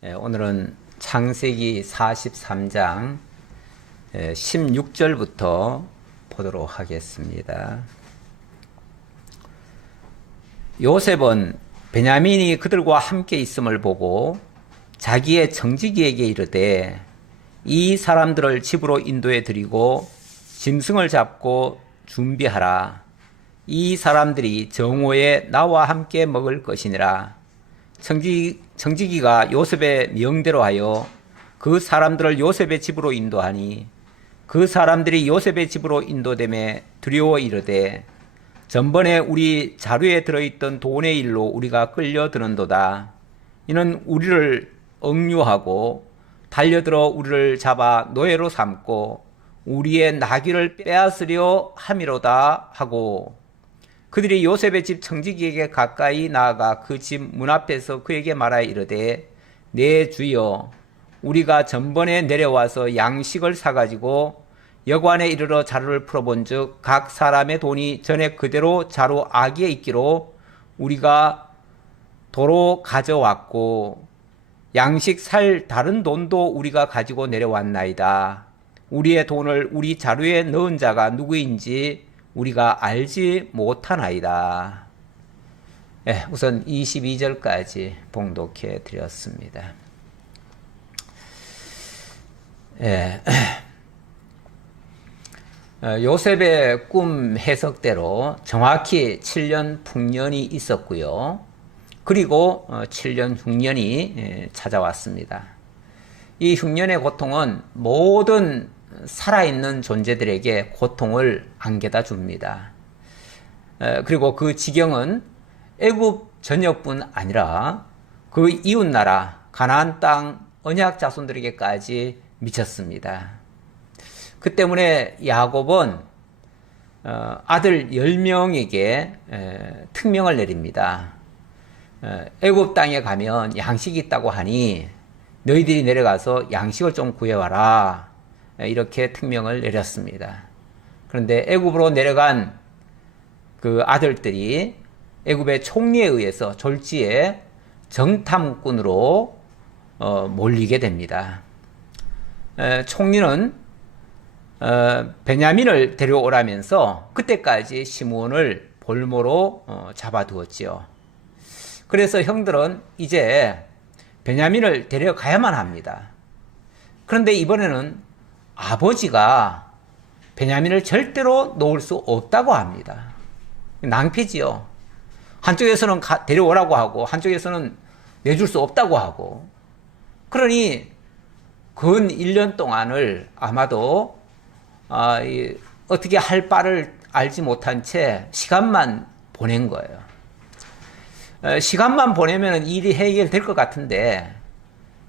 오늘은 창세기 43장 16절부터 보도록 하겠습니다. 요셉은 베냐민이 그들과 함께 있음을 보고 자기의 청지기에게 이르되 이 사람들을 집으로 인도해 드리고 짐승을 잡고 준비하라. 이 사람들이 정오에 나와 함께 먹을 것이니라. 청지기가 요셉의 명대로 하여 그 사람들을 요셉의 집으로 인도하니 그 사람들이 요셉의 집으로 인도되매 두려워 이르되 전번에 우리 자루에 들어있던 돈의 일로 우리가 끌려드는도다. 이는 우리를 억류하고 달려들어 우리를 잡아 노예로 삼고 우리의 나귀를 빼앗으려 함이로다 하고 그들이 요셉의 집 청지기에게 가까이 나아가 그 집 문 앞에서 그에게 말하여 이르되 내 주여 우리가 전번에 내려와서 양식을 사가지고 여관에 이르러 자루를 풀어본즉 각 사람의 돈이 전에 그대로 자루 아기에 있기로 우리가 도로 가져왔고 양식 살 다른 돈도 우리가 가지고 내려왔나이다. 우리의 돈을 우리 자루에 넣은 자가 누구인지 우리가 알지 못하나이다. 우선 22절까지 봉독해 드렸습니다. 요셉의 꿈 해석대로 정확히 7년 풍년이 있었고요. 그리고 7년 흉년이 찾아왔습니다. 이 흉년의 고통은 모든 살아있는 존재들에게 고통을 안겨다 줍니다. 그리고 그 지경은 애굽 전역뿐 아니라 그 이웃나라 가나안 땅 언약 자손들에게까지 미쳤습니다. 그 때문에 야곱은 아들 10명에게 특명을 내립니다. 애굽 땅에 가면 양식이 있다고 하니 너희들이 내려가서 양식을 좀 구해와라. 이렇게 특명을 내렸습니다. 그런데 애굽으로 내려간 그 아들들이 애굽의 총리에 의해서 졸지에 정탐꾼으로 몰리게 됩니다. 총리는 베냐민을 데려오라면서 그때까지 시므온을 볼모로 잡아두었지요. 그래서 형들은 이제 베냐민을 데려가야만 합니다. 그런데 이번에는 아버지가 베냐민을 절대로 놓을 수 없다고 합니다. 낭패지요. 한쪽에서는 데려오라고 하고 한쪽에서는 내줄 수 없다고 하고 그러니 근 1년 동안을 아마도 어떻게 할 바를 알지 못한 채 시간만 보낸 거예요. 시간만 보내면 일이 해결될 것 같은데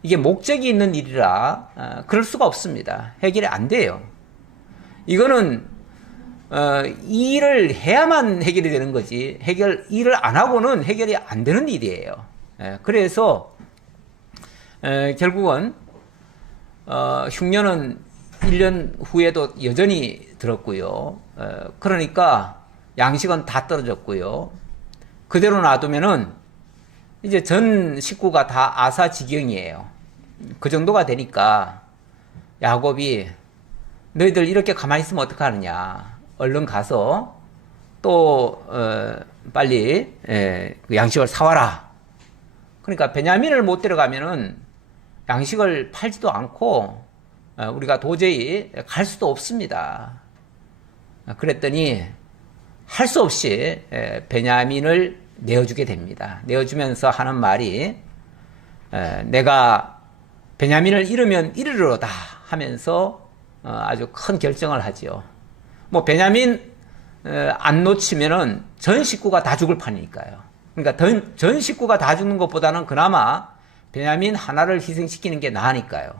이게 목적이 있는 일이라 그럴 수가 없습니다. 해결이 안 돼요. 이거는 일을 해야만 해결이 되는 거지 일을 안 하고는 해결이 안 되는 일이에요. 그래서 결국은 흉년은 1년 후에도 여전히 들었고요. 그러니까 양식은 다 떨어졌고요. 그대로 놔두면은 이제 전 식구가 다 아사지경이에요. 그 정도가 되니까 야곱이 너희들 이렇게 가만히 있으면 어떡하느냐. 얼른 가서 또 빨리 그 양식을 사와라. 그러니까 베냐민을 못 데려가면은 양식을 팔지도 않고 우리가 도저히 갈 수도 없습니다. 그랬더니 할 수 없이 베냐민을 내어주게 됩니다. 내어주면서 하는 말이 내가 베냐민을 잃으면 잃으리로다 하면서 아주 큰 결정을 하지요. 뭐 베냐민 안 놓치면은 전 식구가 다 죽을 판이니까요. 그러니까 전 식구가 다 죽는 것보다는 그나마 베냐민 하나를 희생시키는 게 나으니까요.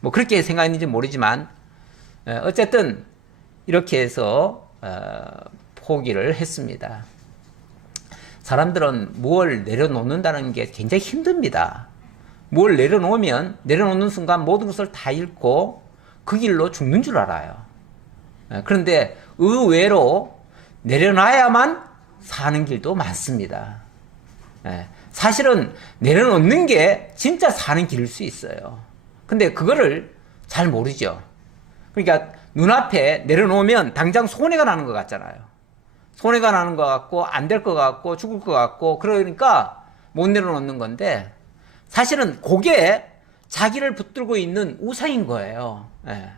뭐 그렇게 생각했는지 모르지만 어쨌든 이렇게 해서 포기를 했습니다. 사람들은 뭘 내려놓는다는 게 굉장히 힘듭니다. 뭘 내려놓는 순간 모든 것을 다 잃고 그 길로 죽는 줄 알아요. 그런데 의외로 내려놔야만 사는 길도 많습니다. 사실은 내려놓는 게 진짜 사는 길일 수 있어요. 근데 그거를 잘 모르죠. 그러니까 눈앞에 내려놓으면 당장 손해가 나는 것 같잖아요. 손해가 나는 것 같고 안 될 것 같고 죽을 것 같고 그러니까 못 내려놓는 건데 사실은 그게 자기를 붙들고 있는 우상인 거예요. 예.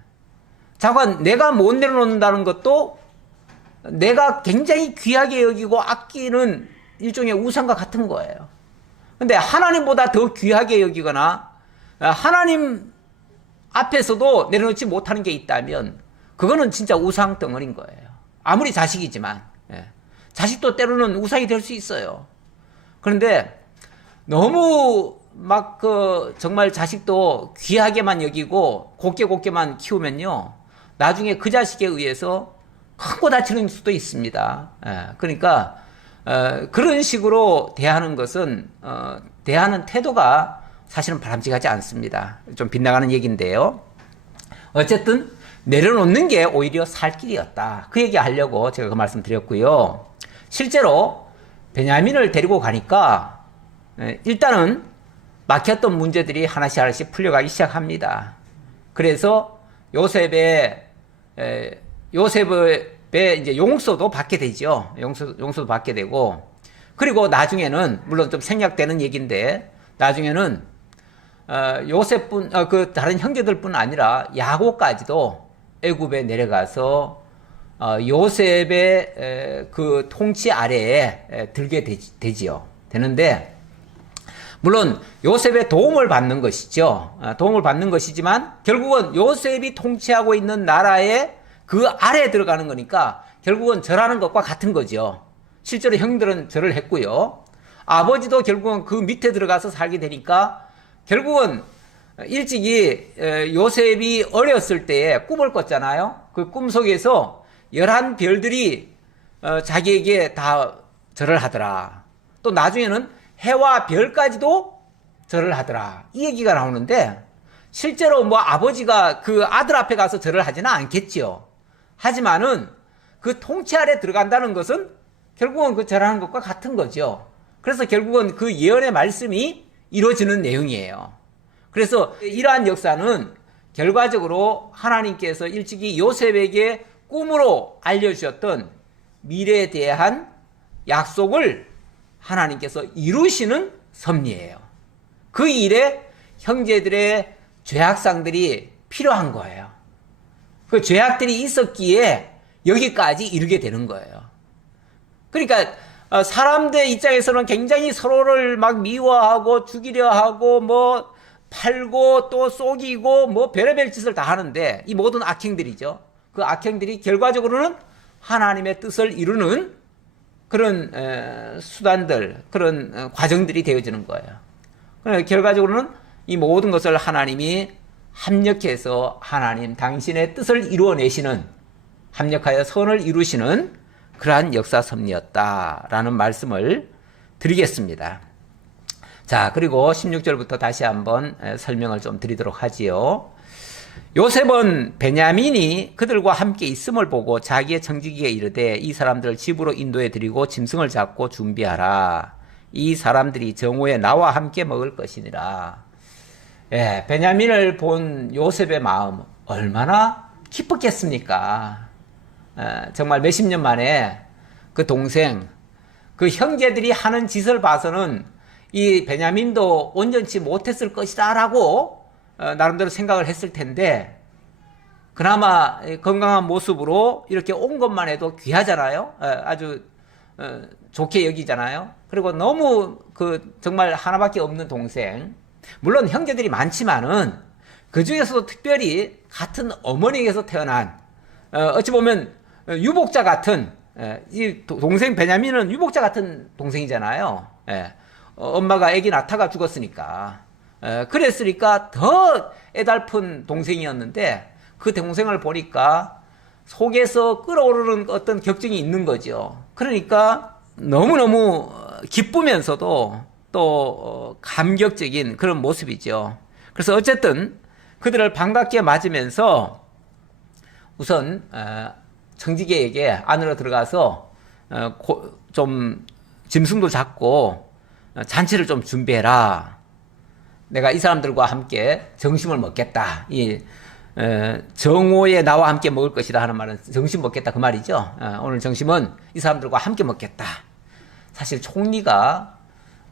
자관 내가 못 내려놓는다는 것도 내가 굉장히 귀하게 여기고 아끼는 일종의 우상과 같은 거예요. 근데 하나님보다 더 귀하게 여기거나 하나님 앞에서도 내려놓지 못하는 게 있다면 그거는 진짜 우상 덩어리인 거예요. 아무리 자식이지만 자식도 때로는 우상이 될 수 있어요. 그런데 너무 막 정말 자식도 귀하게만 여기고 곱게만 키우면요 나중에 그 자식에 의해서 크고 다치는 수도 있습니다. 그러니까 그런 식으로 대하는 것은 대하는 태도가 사실은 바람직하지 않습니다. 좀 빗나가는 얘기인데요. 어쨌든 내려놓는 게 오히려 살 길이었다. 그 얘기 하려고 제가 그 말씀 드렸고요. 실제로 베냐민을 데리고 가니까 일단은 막혔던 문제들이 하나씩 풀려가기 시작합니다. 그래서 요셉의 이제 용서도 받게 되죠. 용서도 받게 되고, 그리고 나중에는 물론 좀 생략되는 얘기인데 나중에는 요셉뿐 그 다른 형제들뿐 아니라 야곱까지도 애굽에 내려가서 요셉의 그 통치 아래에 들게 되지요. 되는데 물론 요셉의 도움을 받는 것이죠. 도움을 받는 것이지만 결국은 요셉이 통치하고 있는 나라의 그 아래에 들어가는 거니까 결국은 절하는 것과 같은 거죠. 실제로 형들은 절을 했고요. 아버지도 결국은 그 밑에 들어가서 살게 되니까 결국은 일찍이 요셉이 어렸을 때에 꿈을 꿨잖아요. 그 꿈 속에서 11별들이 자기에게 다 절을 하더라. 또 나중에는 해와 별까지도 절을 하더라. 이 얘기가 나오는데 실제로 뭐 아버지가 그 아들 앞에 가서 절을 하지는 않겠지요. 하지만은 그 통치 아래 들어간다는 것은 결국은 그 절하는 것과 같은 거죠. 그래서 결국은 그 예언의 말씀이 이루어지는 내용이에요. 그래서 이러한 역사는 결과적으로 하나님께서 일찍이 요셉에게 꿈으로 알려주셨던 미래에 대한 약속을 하나님께서 이루시는 섭리예요. 그 일에 형제들의 죄악상들이 필요한 거예요. 그 죄악들이 있었기에 여기까지 이르게 되는 거예요. 그러니까 사람들 입장에서는 굉장히 서로를 막 미워하고 죽이려 하고 뭐 팔고 또 속이고 뭐 별의별 짓을 다 하는데 이 모든 악행들이죠. 그 악행들이 결과적으로는 하나님의 뜻을 이루는 그런 수단들, 그런 과정들이 되어지는 거예요. 그러니까 결과적으로는 이 모든 것을 하나님이 합력해서 하나님 당신의 뜻을 이루어내시는, 합력하여 선을 이루시는 그러한 역사 섭리였다라는 말씀을 드리겠습니다. 자, 그리고 16절부터 다시 한번 설명을 좀 드리도록 하지요. 요셉은 베냐민이 그들과 함께 있음을 보고 자기의 청지기에 이르되 이 사람들을 집으로 인도해 드리고 짐승을 잡고 준비하라. 이 사람들이 정오에 나와 함께 먹을 것이니라. 예, 베냐민을 본 요셉의 마음 얼마나 기뻤겠습니까? 정말 몇십 년 만에 그 동생, 그 형제들이 하는 짓을 봐서는 이 베냐민도 온전치 못했을 것이다 라고 나름대로 생각을 했을 텐데 그나마 건강한 모습으로 이렇게 온 것만 해도 귀하잖아요. 아주 좋게 여기잖아요. 그리고 너무 정말 하나밖에 없는 동생, 물론 형제들이 많지만은 그 중에서도 특별히 같은 어머니에게서 태어난 어찌 보면 유복자 같은 이 동생 베냐민은 유복자 같은 동생이잖아요. 엄마가 아기 낳다가 죽었으니까 그랬으니까 더 애달픈 동생이었는데 그 동생을 보니까 속에서 끓어오르는 어떤 격정이 있는 거죠. 그러니까 너무너무 기쁘면서도 또 감격적인 그런 모습이죠. 그래서 어쨌든 그들을 반갑게 맞으면서 우선 청지기에게 안으로 들어가서 좀 짐승도 잡고 잔치를 좀 준비해라. 내가 이 사람들과 함께 점심을 먹겠다. 정오에 나와 함께 먹을 것이다 하는 말은 점심 먹겠다 그 말이죠. 오늘 점심은 이 사람들과 함께 먹겠다. 사실 총리가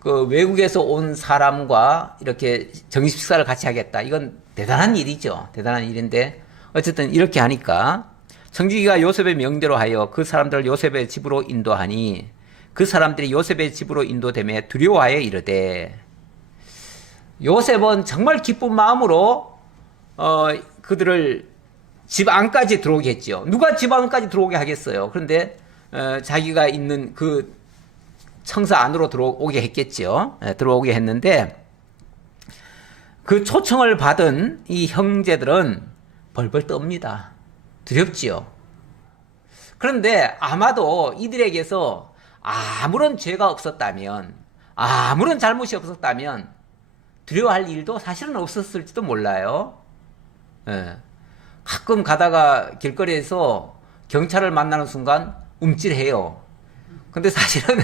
그 외국에서 온 사람과 이렇게 점심 식사를 같이 하겠다. 이건 대단한 일이죠. 대단한 일인데 어쨌든 이렇게 하니까 청지기가 요셉의 명대로 하여 그 사람들을 요셉의 집으로 인도하니 그 사람들이 요셉의 집으로 인도됨에 두려워하여 이르되 요셉은 정말 기쁜 마음으로 그들을 집 안까지 들어오게 했죠. 누가 집 안까지 들어오게 하겠어요. 그런데 자기가 있는 그 청사 안으로 들어오게 했겠죠. 들어오게 했는데 그 초청을 받은 이 형제들은 벌벌 떱니다. 두렵지요. 그런데 아마도 이들에게서 아무런 죄가 없었다면, 아무런 잘못이 없었다면 두려워할 일도 사실은 없었을지도 몰라요. 가끔 가다가 길거리에서 경찰을 만나는 순간 움찔해요. 근데 사실은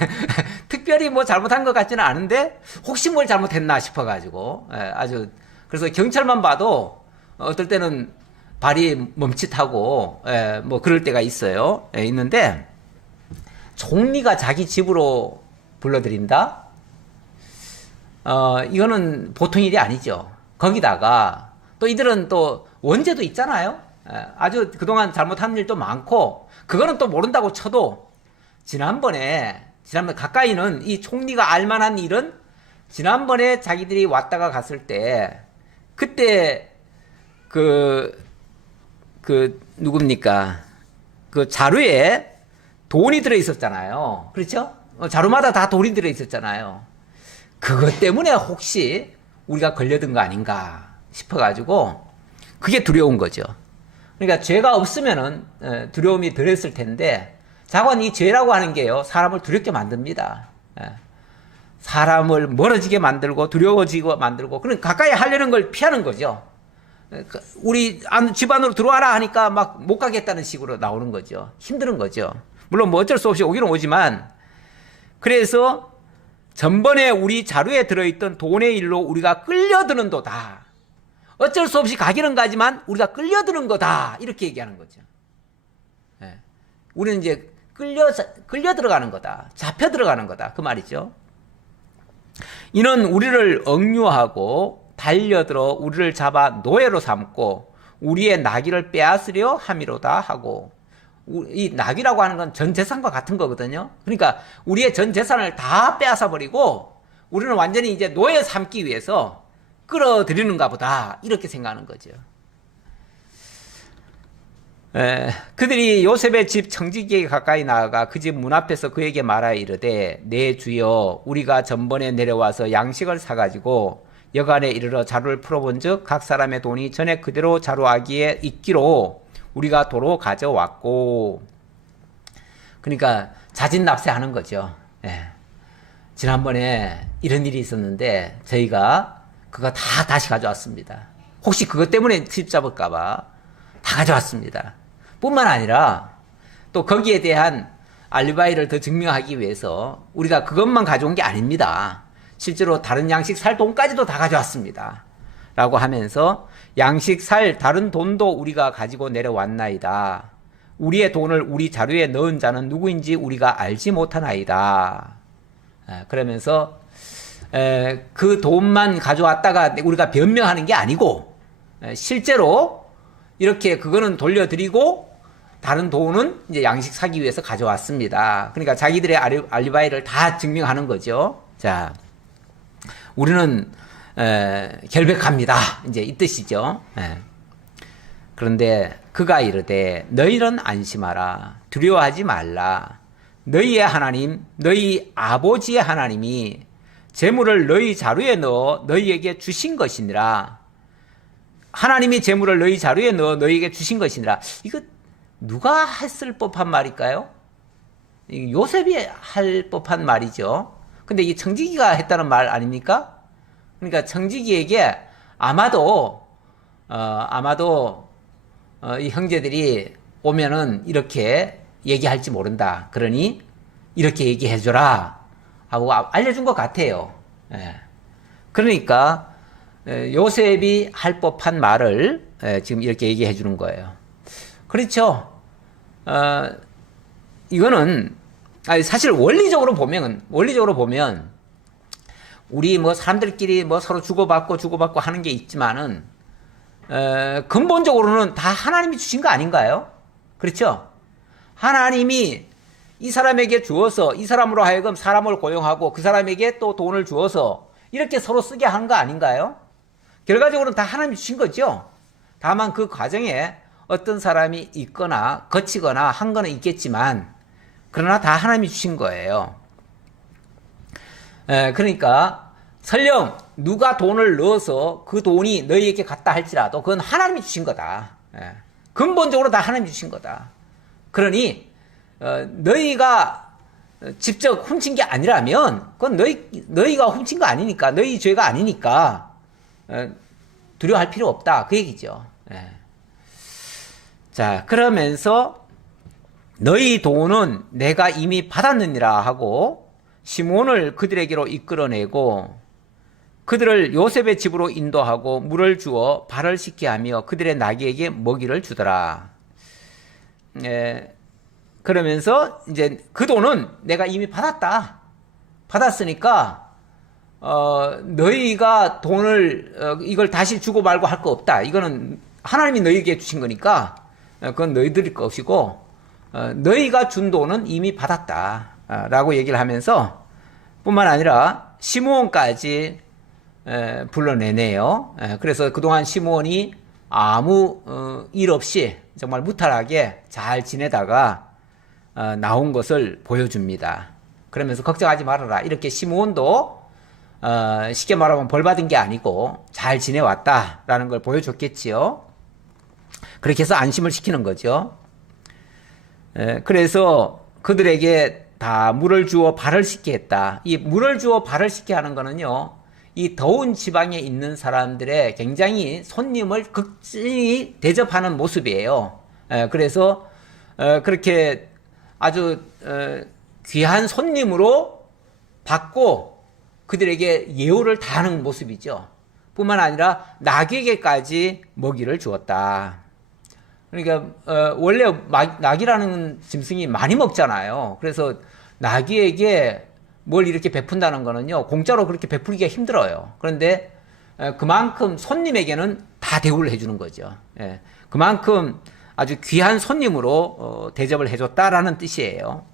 특별히 뭐 잘못한 것 같지는 않은데 혹시 뭘 잘못했나 싶어가지고 아주 그래서 경찰만 봐도 어떨 때는 발이 멈칫하고 뭐 그럴 때가 있어요. 있는데 총리가 자기 집으로 불러들인다? 이거는 보통 일이 아니죠. 거기다가 또 이들은 또 원죄도 있잖아요. 아주 그동안 잘못한 일도 많고 그거는 또 모른다고 쳐도 지난번에 가까이는 이 총리가 알만한 일은 지난번에 자기들이 왔다가 갔을 때 그때 누굽니까? 그 자루에 돈이 들어 있었잖아요. 그렇죠? 자루마다 다 돈이 들어 있었잖아요. 그것 때문에 혹시 우리가 걸려든 거 아닌가 싶어가지고 그게 두려운 거죠. 그러니까 죄가 없으면은 두려움이 덜했을 텐데 자관 이 죄라고 하는 게요 사람을 두렵게 만듭니다. 사람을 멀어지게 만들고 두려워지게 만들고 그런 가까이 하려는 걸 피하는 거죠. 우리 집 안으로 들어와라 하니까 막 못 가겠다는 식으로 나오는 거죠. 힘든 거죠. 물론 뭐 어쩔 수 없이 오기는 오지만 그래서 전번에 우리 자루에 들어있던 돈의 일로 우리가 끌려드는도다. 어쩔 수 없이 가기는 가지만 우리가 끌려드는 거다. 이렇게 얘기하는 거죠. 우리는 이제 끌려 들어가는 거다. 잡혀 들어가는 거다. 그 말이죠. 이는 우리를 억류하고 달려들어 우리를 잡아 노예로 삼고 우리의 나귀를 빼앗으려 함이로다 하고 이 나귀라고 하는 건 전 재산과 같은 거거든요. 그러니까 우리의 전 재산을 다 빼앗아 버리고 우리는 완전히 이제 노예 삼기 위해서 끌어들이는가 보다 이렇게 생각하는 거죠. 그들이 요셉의 집 청지기에게 가까이 나아가 그 집 문 앞에서 그에게 말하여 이르되 내 주여 우리가 전번에 내려와서 양식을 사가지고 여간에 이르러 자루를 풀어본즉 각 사람의 돈이 전에 그대로 자루아기에 있기로 우리가 도로 가져왔고. 그러니까 자진납세하는 거죠. 지난번에 이런 일이 있었는데 저희가 그거 다 다시 가져왔습니다. 혹시 그것 때문에 집 잡을까봐 다 가져왔습니다. 뿐만 아니라 또 거기에 대한 알리바이를 더 증명하기 위해서 우리가 그것만 가져온 게 아닙니다. 실제로 다른 양식 살 돈까지도 다 가져왔습니다. 라고 하면서 양식 살 다른 돈도 우리가 가지고 내려왔나이다. 우리의 돈을 우리 자루에 넣은 자는 누구인지 우리가 알지 못하나이다. 그러면서 그 돈만 가져왔다가 우리가 변명하는 게 아니고 실제로 이렇게 그거는 돌려드리고 다른 돈은 이제 양식 사기 위해서 가져왔습니다. 그러니까 자기들의 알리바이를 다 증명하는 거죠. 자, 우리는 결백합니다. 이제 이 뜻이죠. 그런데 그가 이르되 너희는 안심하라. 두려워하지 말라. 너희의 하나님, 너희 아버지의 하나님이 재물을 너희 자루에 넣어 너희에게 주신 것이니라. 하나님이 재물을 너희 자루에 넣어 너희에게 주신 것이니라. 이거 누가 했을 법한 말일까요? 요셉이 할 법한 말이죠. 근데 이 청지기가 했다는 말 아닙니까? 그러니까 청지기에게 아마도 이 형제들이 오면은 이렇게 얘기할지 모른다. 그러니 이렇게 얘기해줘라. 하고 알려준 것 같아요. 예. 그러니까 요셉이 할 법한 말을 지금 이렇게 얘기해 주는 거예요. 그렇죠. 이거는 사실 원리적으로 보면 우리 뭐 사람들끼리 뭐 서로 주고받고 하는 게 있지만은 근본적으로는 다 하나님이 주신 거 아닌가요? 그렇죠? 하나님이 이 사람에게 주어서 이 사람으로 하여금 사람을 고용하고 그 사람에게 또 돈을 주어서 이렇게 서로 쓰게 한 거 아닌가요? 결과적으로는 다 하나님이 주신 거죠. 다만 그 과정에 어떤 사람이 있거나 거치거나 한 거는 있겠지만 그러나 다 하나님이 주신 거예요. 그러니까 설령 누가 돈을 넣어서 그 돈이 너희에게 갔다 할지라도 그건 하나님이 주신 거다. 근본적으로 다 하나님이 주신 거다. 그러니 너희가 직접 훔친 게 아니라면 그건 너희가 훔친 거 아니니까 너희 죄가 아니니까 두려워할 필요 없다 그 얘기죠. 자, 그러면서 너희 돈은 내가 이미 받았느니라 하고 시몬을 그들에게로 이끌어내고 그들을 요셉의 집으로 인도하고 물을 주어 발을 씻게 하며 그들의 나귀에게 먹이를 주더라. 그러면서 이제 그 돈은 내가 이미 받았으니까 너희가 돈을 이걸 다시 주고 말고 할 거 없다. 이거는 하나님이 너희에게 주신 거니까 그건 너희들의 것이고 너희가 준 돈은 이미 받았다라고 얘기를 하면서 뿐만 아니라 시므온까지 불러내네요. 그래서 그동안 시므온이 아무 일 없이 정말 무탈하게 잘 지내다가 나온 것을 보여줍니다. 그러면서 걱정하지 말아라. 이렇게 시므온도 쉽게 말하면 벌 받은 게 아니고 잘 지내왔다라는 걸 보여줬겠지요. 그렇게 해서 안심을 시키는 거죠. 그래서 그들에게 다 물을 주어 발을 씻게 했다. 이 물을 주어 발을 씻게 하는 거는요, 이 더운 지방에 있는 사람들의 굉장히 손님을 극진히 대접하는 모습이에요. 그래서 그렇게 아주 귀한 손님으로 받고 그들에게 예우를 다하는 모습이죠. 뿐만 아니라 나귀에게까지 먹이를 주었다. 그러니까 원래 나귀라는 짐승이 많이 먹잖아요. 그래서 나귀에게 뭘 이렇게 베푼다는 거는요, 공짜로 그렇게 베풀기가 힘들어요. 그런데 그만큼 손님에게는 다 대우를 해주는 거죠. 그만큼 아주 귀한 손님으로 대접을 해줬다라는 뜻이에요.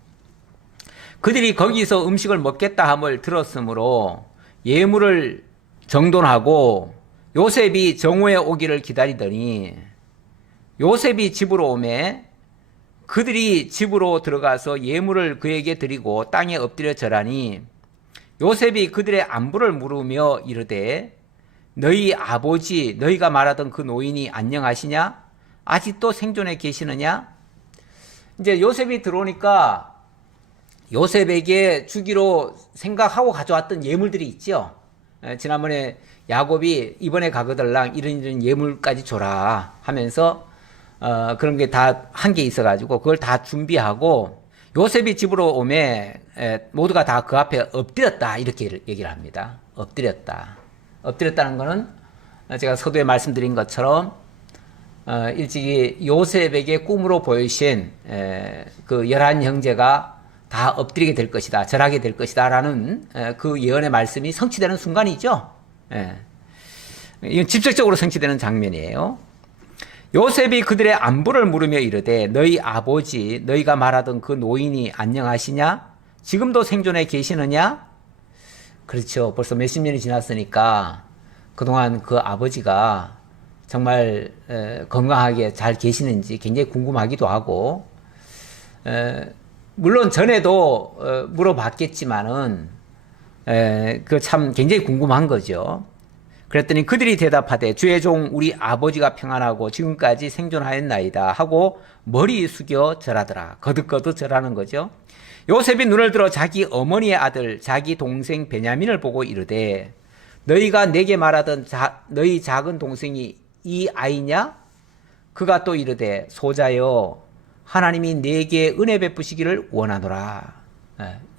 그들이 거기서 음식을 먹겠다 함을 들었으므로 예물을 정돈하고 요셉이 정오에 오기를 기다리더니 요셉이 집으로 오매 그들이 집으로 들어가서 예물을 그에게 드리고 땅에 엎드려 절하니 요셉이 그들의 안부를 물으며 이르되 너희 아버지 너희가 말하던 그 노인이 안녕하시냐? 아직도 생존해 계시느냐? 이제 요셉이 들어오니까 요셉에게 주기로 생각하고 가져왔던 예물들이 있죠. 지난번에 야곱이 이번에 가거들랑 이런 예물까지 줘라 하면서 그런 게 다 한 게 있어가지고 그걸 다 준비하고 요셉이 집으로 오매 모두가 다 그 앞에 엎드렸다 이렇게 얘기를 합니다. 엎드렸다는 거는 제가 서두에 말씀드린 것처럼 일찍이 요셉에게 꿈으로 보이신 그 11형제가 다 엎드리게 될 것이다, 절하게 될 것이다 라는 그 예언의 말씀이 성취되는 순간이죠. 이건 직접적으로 성취되는 장면이에요. 요셉이 그들의 안부를 물으며 이르되 너희 아버지 너희가 말하던 그 노인이 안녕하시냐? 지금도 생존해 계시느냐? 그렇죠. 벌써 몇십 년이 지났으니까 그동안 그 아버지가 정말 건강하게 잘 계시는지 굉장히 궁금하기도 하고 물론 전에도 물어봤겠지만은 그 참 굉장히 궁금한 거죠. 그랬더니 그들이 대답하되 주의 종 우리 아버지가 평안하고 지금까지 생존하였나이다 하고 머리 숙여 절하더라. 거듭거듭 절하는 거죠. 요셉이 눈을 들어 자기 어머니의 아들 자기 동생 베냐민을 보고 이르되 너희가 내게 말하던 너희 작은 동생이 이 아이냐? 그가 또 이르되 소자여 하나님이 내게 은혜 베푸시기를 원하노라.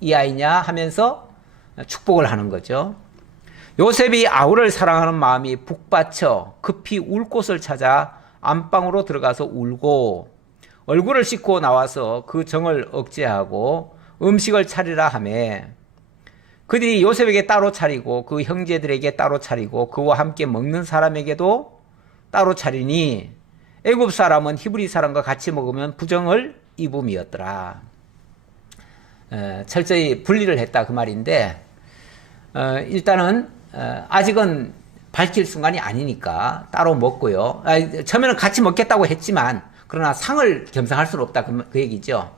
이 아이냐 하면서 축복을 하는 거죠. 요셉이 아우를 사랑하는 마음이 북받쳐 급히 울 곳을 찾아 안방으로 들어가서 울고 얼굴을 씻고 나와서 그 정을 억제하고 음식을 차리라 하며 그들이 요셉에게 따로 차리고 그 형제들에게 따로 차리고 그와 함께 먹는 사람에게도 따로 차리니 애굽 사람은 히브리 사람과 같이 먹으면 부정을 입음이었더라. 철저히 분리를 했다 그 말인데 일단은 아직은 밝힐 순간이 아니니까 따로 먹고요. 처음에는 같이 먹겠다고 했지만 그러나 상을 겸상할 수는 없다 그 얘기죠.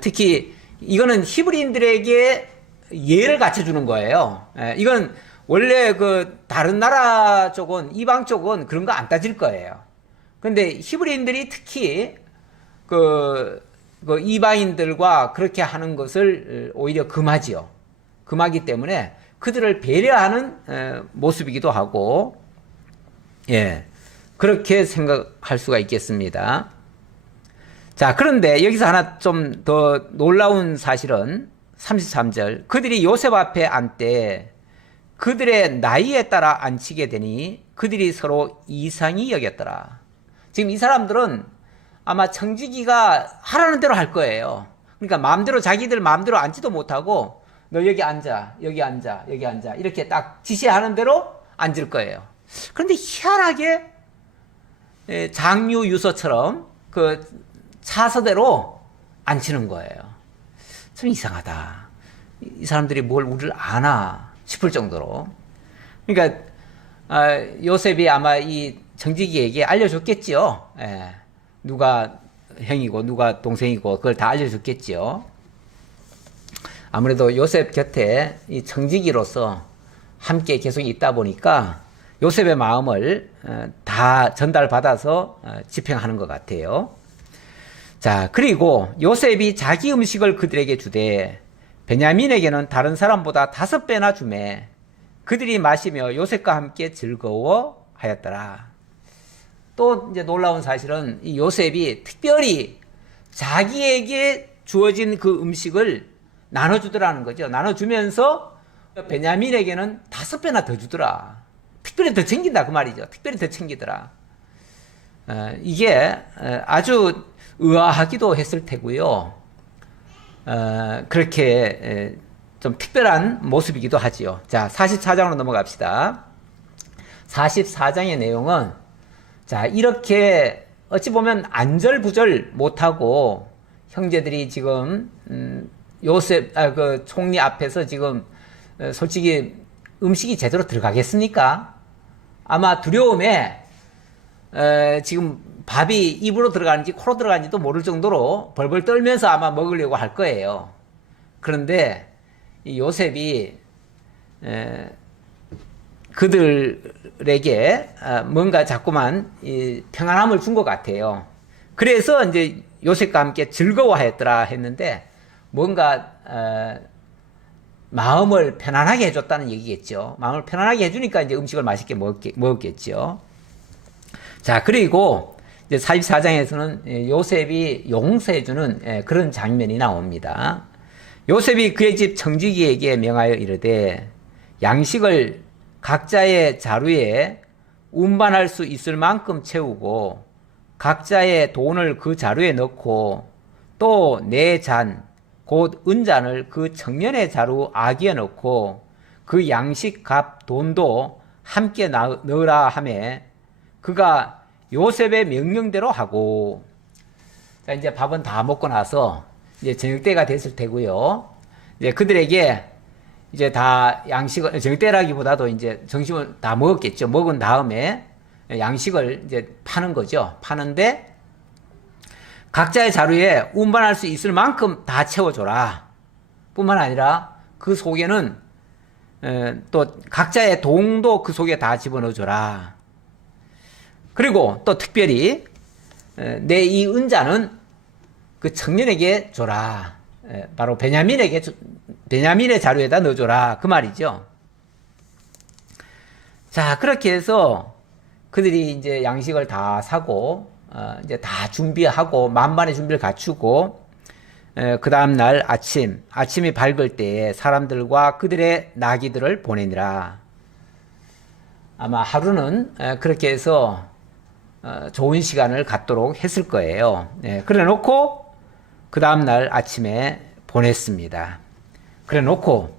특히 이거는 히브리인들에게 예를 갖춰주는 거예요. 이건 원래 그 다른 나라 쪽은 이방 쪽은 그런 거 안 따질 거예요. 근데 히브리인들이 특히 그 이방인들과 그렇게 하는 것을 오히려 금하지요. 금하기 때문에 그들을 배려하는 모습이기도 하고, 예, 그렇게 생각할 수가 있겠습니다. 자, 그런데 여기서 하나 좀 더 놀라운 사실은 33절. 그들이 요셉 앞에 앉되 그들의 나이에 따라 앉히게 되니 그들이 서로 이상히 여겼더라. 지금 이 사람들은 아마 청지기가 하라는 대로 할 거예요. 그러니까 마음대로 자기들 마음대로 앉지도 못하고 너 여기 앉아, 여기 앉아, 여기 앉아 이렇게 딱 지시하는 대로 앉을 거예요. 그런데 희한하게 장유 유서처럼 그 차서대로 앉히는 거예요. 참 이상하다. 이 사람들이 뭘 우리를 아나 싶을 정도로. 그러니까 요셉이 아마 이 정직이에게 알려줬겠지요. 누가 형이고 누가 동생이고 그걸 다 알려줬겠지요. 아무래도 요셉 곁에 이 청지기로서 함께 계속 있다 보니까 요셉의 마음을 다 전달받아서 집행하는 것 같아요. 자, 그리고 요셉이 자기 음식을 그들에게 주되 베냐민에게는 다른 사람보다 5배나 주매 그들이 마시며 요셉과 함께 즐거워하였더라. 또 이제 놀라운 사실은 이 요셉이 특별히 자기에게 주어진 그 음식을 나눠주더라는 거죠. 나눠주면서 베냐민에게는 5배나 더 주더라. 특별히 더 챙긴다 그 말이죠. 특별히 더 챙기더라. 이게 아주 의아하기도 했을 테고요. 그렇게 좀 특별한 모습이기도 하지요. 자, 44장으로 넘어갑시다. 44장의 내용은 자, 이렇게 어찌 보면 안절부절 못하고 형제들이 지금 요셉 그 총리 앞에서 지금 솔직히 음식이 제대로 들어가겠습니까? 아마 두려움에 지금 밥이 입으로 들어가는지 코로 들어가는지도 모를 정도로 벌벌 떨면서 아마 먹으려고 할 거예요. 그런데 이 요셉이 그들에게 뭔가 자꾸만 이 평안함을 준 것 같아요. 그래서 이제 요셉과 함께 즐거워하였더라 했는데 뭔가 마음을 편안하게 해줬다는 얘기겠죠. 마음을 편안하게 해주니까 이제 음식을 맛있게 먹었겠죠. 자, 그리고 이제 44장에서는 요셉이 용서해주는 그런 장면이 나옵니다. 요셉이 그의 집 청지기에게 명하여 이르되 양식을 각자의 자루에 운반할 수 있을 만큼 채우고 각자의 돈을 그 자루에 넣고 또 내 잔, 곧 은잔을 그 청년의 자루 아기에 넣고 그 양식 값 돈도 함께 넣으라 하매 그가 요셉의 명령대로 하고. 자, 이제 밥은 다 먹고 나서 이제 저녁 때가 됐을 테고요. 이제 그들에게 이제 다 양식을 저녁 때라기보다도 이제 점심을 다 먹었겠죠. 먹은 다음에 양식을 이제 파는 거죠. 파는데 각자의 자루에 운반할 수 있을 만큼 다 채워줘라. 뿐만 아니라 그 속에는 또 각자의 돈도 그 속에 다 집어넣어줘라. 그리고 또 특별히 내 이 은자는 그 청년에게 줘라. 바로 베냐민의 자루에다 넣어줘라. 그 말이죠. 자, 그렇게 해서 그들이 이제 양식을 다 사고 이제 다 준비하고 만반의 준비를 갖추고 그 다음날 아침이 밝을 때에 사람들과 그들의 나귀들을 보내니라. 아마 하루는 그렇게 해서 좋은 시간을 갖도록 했을 거예요. 그래 놓고 그 다음날 아침에 보냈습니다. 그래 놓고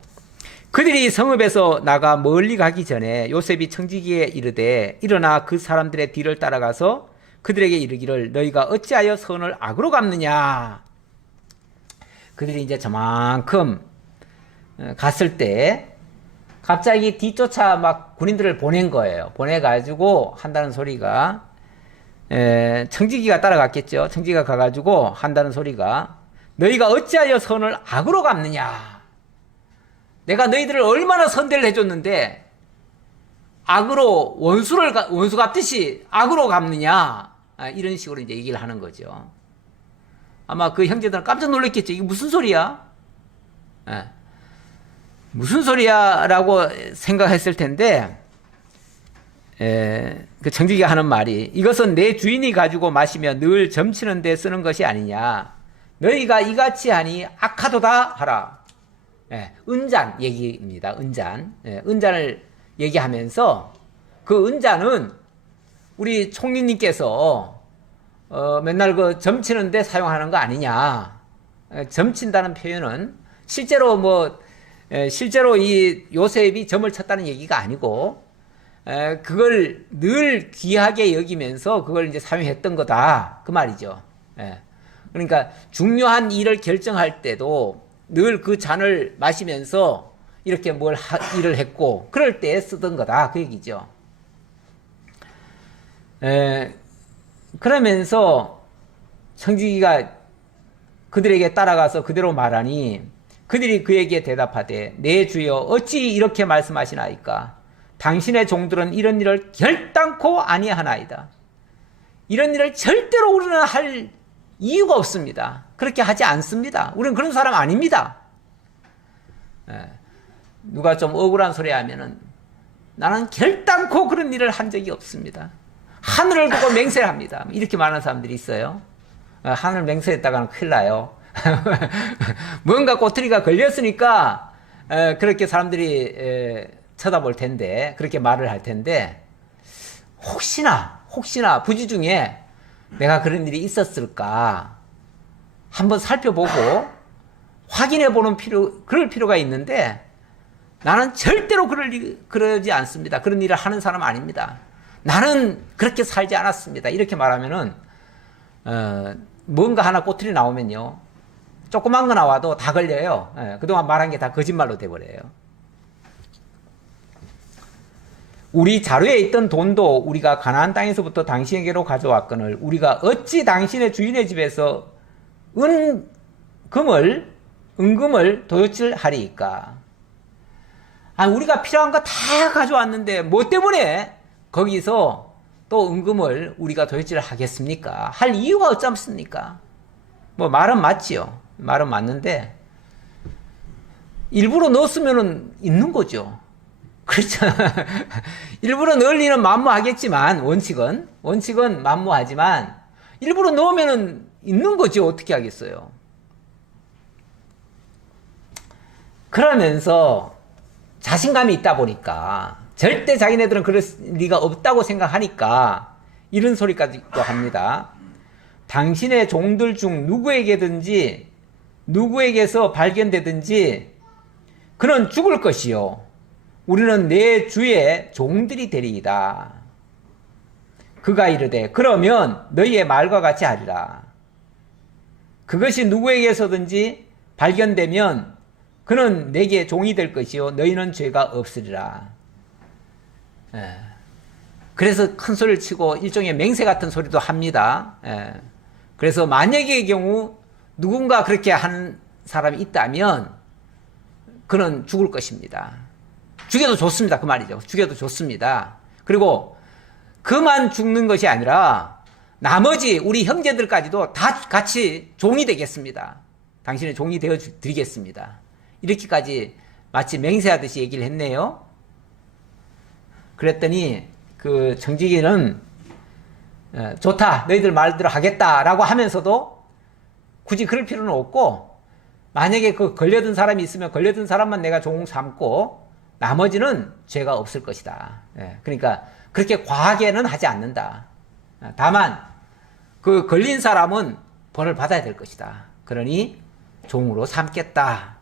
그들이 성읍에서 나가 멀리 가기 전에 요셉이 청지기에 이르되 일어나 그 사람들의 뒤를 따라가서 그들에게 이르기를 너희가 어찌하여 선을 악으로 갚느냐. 그들이 이제 저만큼 갔을 때 갑자기 뒤쫓아 막 군인들을 보낸 거예요. 보내가지고 한다는 소리가 청지기가 따라갔겠죠. 청지기가 가가지고 한다는 소리가 너희가 어찌하여 선을 악으로 갚느냐. 내가 너희들을 얼마나 선대를 해줬는데 악으로 원수 갚듯이 악으로 갚느냐. 이런 식으로 이제 얘기를 하는 거죠. 아마 그 형제들은 깜짝 놀랐겠죠. 이게 무슨 소리야? 무슨 소리야? 라고 생각했을 텐데, 그 청지기가 하는 말이 이것은 내 주인이 가지고 마시며 늘 점치는 데 쓰는 것이 아니냐. 너희가 이같이 하니 악하도다 하라. 은잔 얘기입니다. 은잔. 은잔을 얘기하면서 그 은잔은 우리 총리님께서 맨날 그 점치는데 사용하는 거 아니냐. 점친다는 표현은 실제로 이 요셉이 점을 쳤다는 얘기가 아니고 그걸 늘 귀하게 여기면서 그걸 이제 사용했던 거다. 그 말이죠. 그러니까 중요한 일을 결정할 때도 늘 그 잔을 마시면서 이렇게 일을 했고 그럴 때 쓰던 거다. 그 얘기죠. 그러면서 청지기가 그들에게 따라가서 그대로 말하니 그들이 그에게 대답하되 내 주여 어찌 이렇게 말씀하시나이까. 당신의 종들은 이런 일을 결단코 아니하나이다. 이런 일을 절대로 우리는 할 이유가 없습니다. 그렇게 하지 않습니다. 우리는 그런 사람 아닙니다. 누가 좀 억울한 소리 하면은 나는 결단코 그런 일을 한 적이 없습니다. 하늘을 보고 맹세를 합니다. 이렇게 말하는 사람들이 있어요. 하늘 맹세했다가는 큰일 나요. 뭔가 꼬투리가 걸렸으니까 그렇게 사람들이 쳐다볼 텐데 그렇게 말을 할 텐데 혹시나 부지 중에 내가 그런 일이 있었을까 한번 살펴보고 확인해 보는 그럴 필요가 있는데 나는 절대로 그러지 않습니다. 그런 일을 하는 사람 아닙니다. 나는 그렇게 살지 않았습니다. 이렇게 말하면은 뭔가 하나 꼬투리 나오면요 조그만 거 나와도 다 걸려요. 그동안 말한 게 다 거짓말로 돼버려요. 우리 자루에 있던 돈도 우리가 가나안 땅에서부터 당신에게로 가져왔거늘 우리가 어찌 당신의 주인의 집에서 은금을 도둑질하리이까. 우리가 필요한 거 다 가져왔는데 뭐 때문에 거기서 또 은금을 우리가 도둑질을 하겠습니까? 할 이유가 없습니까? 말은 맞지요. 말은 맞는데 일부러 넣었으면 있는 거죠. 그렇죠. 일부러 넣을 일은 만무하겠지만 원칙은 만무하지만 일부러 넣으면 있는 거죠. 어떻게 하겠어요. 그러면서 자신감이 있다 보니까 절대 자기네들은 그럴 리가 없다고 생각하니까 이런 소리까지도 합니다. 당신의 종들 중 누구에게서 발견되든지 그는 죽을 것이요 우리는 내 주의 종들이 되리이다. 그가 이르되 그러면 너희의 말과 같이 하리라. 그것이 누구에게서든지 발견되면 그는 내게 종이 될 것이요 너희는 죄가 없으리라. 그래서 큰 소리를 치고 일종의 맹세 같은 소리도 합니다. 그래서 만약의 경우 누군가 그렇게 하는 사람이 있다면 그는 죽을 것입니다. 죽여도 좋습니다. 그 말이죠. 죽여도 좋습니다. 그리고 그만 죽는 것이 아니라 나머지 우리 형제들까지도 다 같이 종이 되겠습니다. 당신의 종이 되어 드리겠습니다. 이렇게까지 마치 맹세하듯이 얘기를 했네요. 그랬더니 그 청지기는 좋다 너희들 말대로 하겠다라고 하면서도 굳이 그럴 필요는 없고, 만약에 그 걸려든 사람이 있으면 걸려든 사람만 내가 종 삼고 나머지는 죄가 없을 것이다. 예, 그러니까 그렇게 과하게는 하지 않는다. 다만 그 걸린 사람은 벌을 받아야 될 것이다. 그러니 종으로 삼겠다라고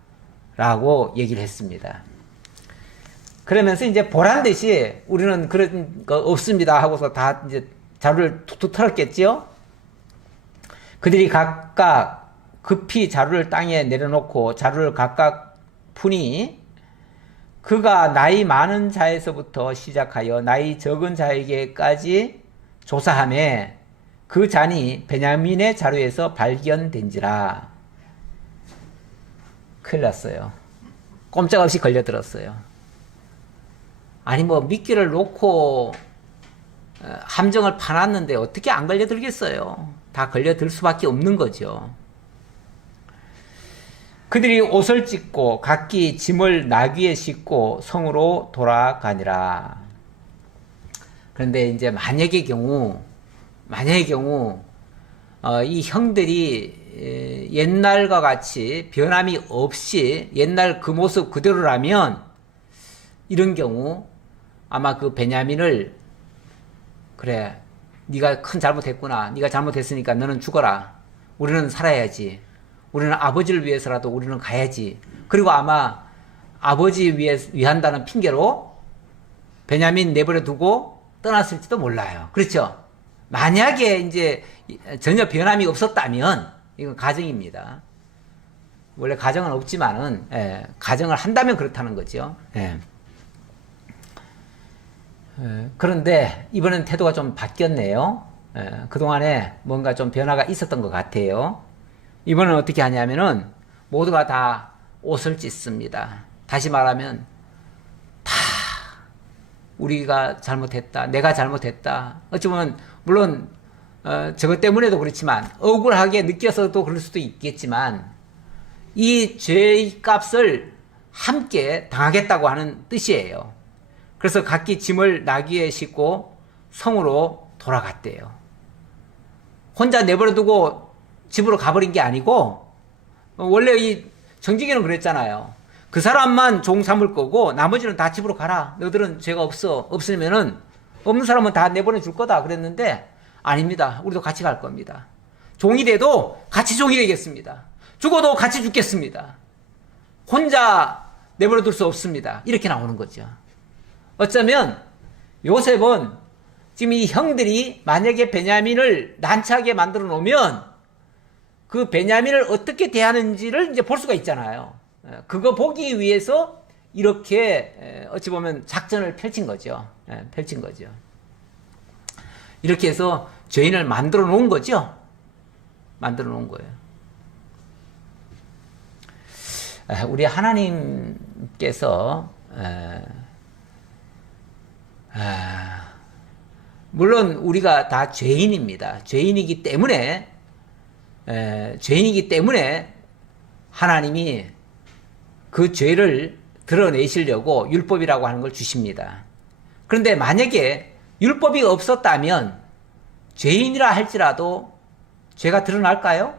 얘기를 했습니다. 그러면서 이제 보란 듯이 우리는 그런 거 없습니다 하고서 다 이제 자루를 툭툭 털었겠지요. 그들이 각각 급히 자루를 땅에 내려놓고 자루를 각각 푸니 그가 나이 많은 자에서부터 시작하여 나이 적은 자에게까지 조사하매 그 잔이 베냐민의 자루에서 발견된지라. 큰일 났어요. 꼼짝없이 걸려들었어요. 아니 뭐 미끼를 놓고 함정을 파놨는데 어떻게 안 걸려들겠어요. 다 걸려들 수밖에 없는 거죠. 그들이 옷을 찢고 각기 짐을 나귀에 싣고 성으로 돌아가니라. 그런데 이제 만약의 경우 이 형들이 옛날과 같이 변함이 없이 옛날 그 모습 그대로라면 이런 경우 아마 그 베냐민을 그래 네가 큰 잘못했구나. 네가 잘못했으니까 너는 죽어라. 우리는 살아야지. 우리는 아버지를 위해서라도 우리는 가야지. 그리고 아마 아버지 위한다는 핑계로 베냐민 내버려 두고 떠났을지도 몰라요. 그렇죠? 만약에 이제 전혀 변함이 없었다면 이건 가정입니다. 원래 가정은 없지만은 가정을 한다면 그렇다는 거죠. 그런데 이번엔 태도가 좀 바뀌었네요. 그동안에 뭔가 좀 변화가 있었던 것 같아요. 이번엔 어떻게 하냐면은 모두가 다 옷을 찢습니다. 다시 말하면 다 우리가 잘못했다. 내가 잘못했다. 어찌 보면 물론 저것 때문에도 그렇지만 억울하게 느껴서도 그럴 수도 있겠지만 이 죄의 값을 함께 당하겠다고 하는 뜻이에요. 그래서 각기 짐을 나귀에 싣고 성으로 돌아갔대요. 혼자 내버려두고 집으로 가버린 게 아니고 원래 이 정직이는 그랬잖아요. 그 사람만 종 삼을 거고 나머지는 다 집으로 가라. 너희들은 죄가 없으면은 없는 사람은 다 내보내 줄 거다 그랬는데 아닙니다. 우리도 같이 갈 겁니다. 종이 돼도 같이 종이 되겠습니다. 죽어도 같이 죽겠습니다. 혼자 내버려 둘 수 없습니다. 이렇게 나오는 거죠. 어쩌면 요셉은 지금 이 형들이 만약에 베냐민을 난처하게 만들어 놓으면 그 베냐민을 어떻게 대하는지를 이제 볼 수가 있잖아요. 그거 보기 위해서 이렇게 어찌 보면 작전을 펼친 거죠. 이렇게 해서 죄인을 만들어 놓은 거죠. 만들어 놓은 거예요. 우리 하나님께서 물론 우리가 다 죄인입니다. 죄인이기 때문에 하나님이 그 죄를 드러내시려고 율법이라고 하는 걸 주십니다. 그런데 만약에 율법이 없었다면 죄인이라 할지라도 죄가 드러날까요?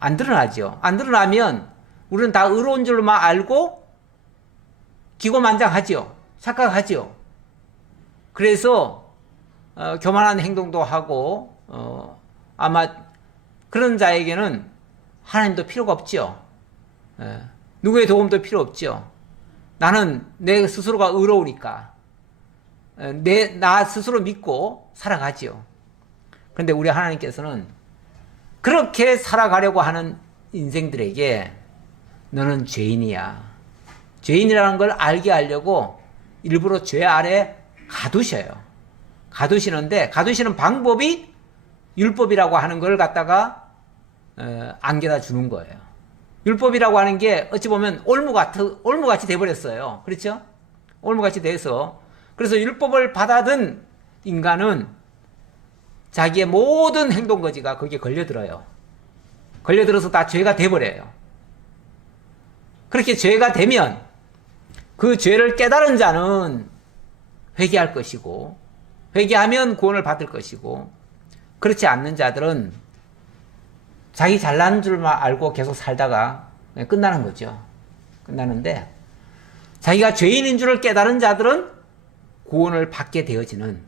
안 드러나죠. 안 드러나면 우리는 다 의로운 줄만 알고 기고만장하죠. 착각하죠. 그래서 교만한 행동도 하고 아마 그런 자에게는 하나님도 필요가 없죠. 누구의 도움도 필요 없죠. 나는 내 스스로가 의로우니까 나 스스로 믿고 살아가죠. 그런데 우리 하나님께서는 그렇게 살아가려고 하는 인생들에게 너는 죄인이야. 죄인이라는 걸 알게 하려고 일부러 죄 아래 가두셔요. 가두시는 방법이 율법이라고 하는 걸 갖다가 안겨다 주는 거예요. 율법이라고 하는 게 어찌 보면 올무같이 돼버렸어요. 그렇죠? 올무같이 돼서 그래서 율법을 받아든 인간은 자기의 모든 행동거지가 거기에 걸려들어요. 걸려들어서 다 죄가 돼버려요. 그렇게 죄가 되면 그 죄를 깨달은 자는 회개할 것이고 회개하면 구원을 받을 것이고 그렇지 않는 자들은 자기 잘난 줄만 알고 계속 살다가 끝나는 거죠. 끝나는데 자기가 죄인인 줄을 깨달은 자들은 구원을 받게 되어지는